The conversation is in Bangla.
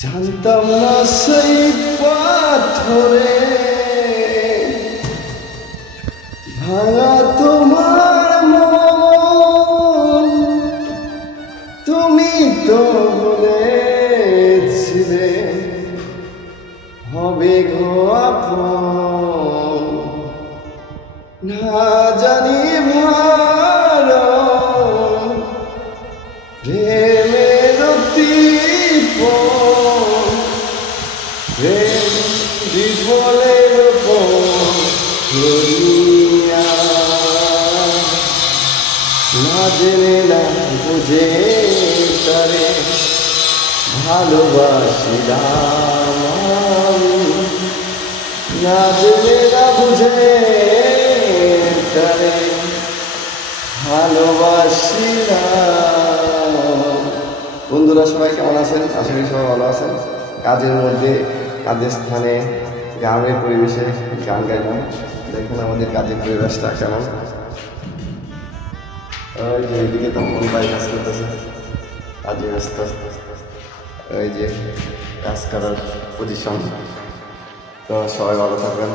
জানতাম না সেই পাথরে ভাঙা তোমার মন, তুমি তো বলেছিলে হবে গো আপন। না জানি ভালো প্রেমের দীপন, প্রেম বিফলের করিয়া না জেনে না বুঝে তারে ভালোবাসিলাম আমি। না জেনে না বুঝে তারে ভালোবাসিলাম। বন্ধুরা সবাই কেমন আছেন? আশা করি সবাই ভালো আছেন। কাজের মধ্যে, কাজের স্থানে, গ্রামের পরিবেশে গান গাইলাম। দেখুন আমাদের কাজের পরিবেশটা কেমন। ওই যে এদিকে তো মন পাই কাজ করতেছে, কাজে ব্যস্ত। ওই যে কাজ করার পজিশন। তো সবাই ভালো থাকবেন।